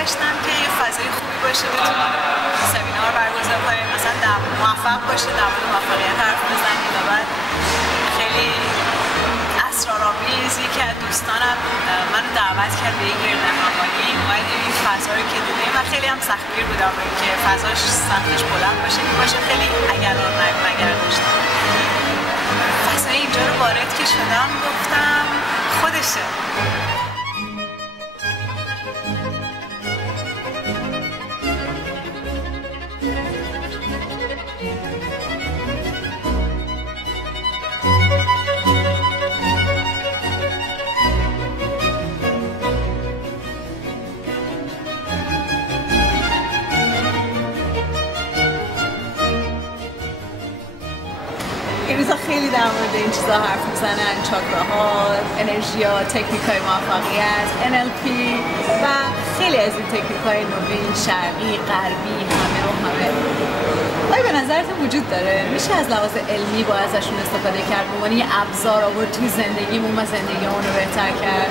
برگشتم که یه فضای خوبی باشه بتونیم سمینار برگزار کنیم، مثلا موفق باشه در مورد موفقیت حرف بزنیم. و بعد خیلی اسرارآمیزی که دوستانم منو دعوت کرد به این گردهمایی، اومدیم این فضا رو که دیدیم و خیلی هم سختگیر بودم که فضاش سطحش بلند باشه خیلی اگر مگر داشتم. فضای اینجا رو وارد که شدم گفتم خودشه. این روزا خیلی در مورد این چیزا حرف میزنن، چاکراها، انرژی‌ها، تکنیک‌های موفقیت، NLP و خیلی از این تکنیک‌های نوین، شرقی، غربی، همه. آیا به نظرتون وجود داره؟ میشه از لحاظ علمی ازشون استفاده کرد به عنوان یه ابزار آورد توی زندگیمون و زندگیمون رو بهتر کرد؟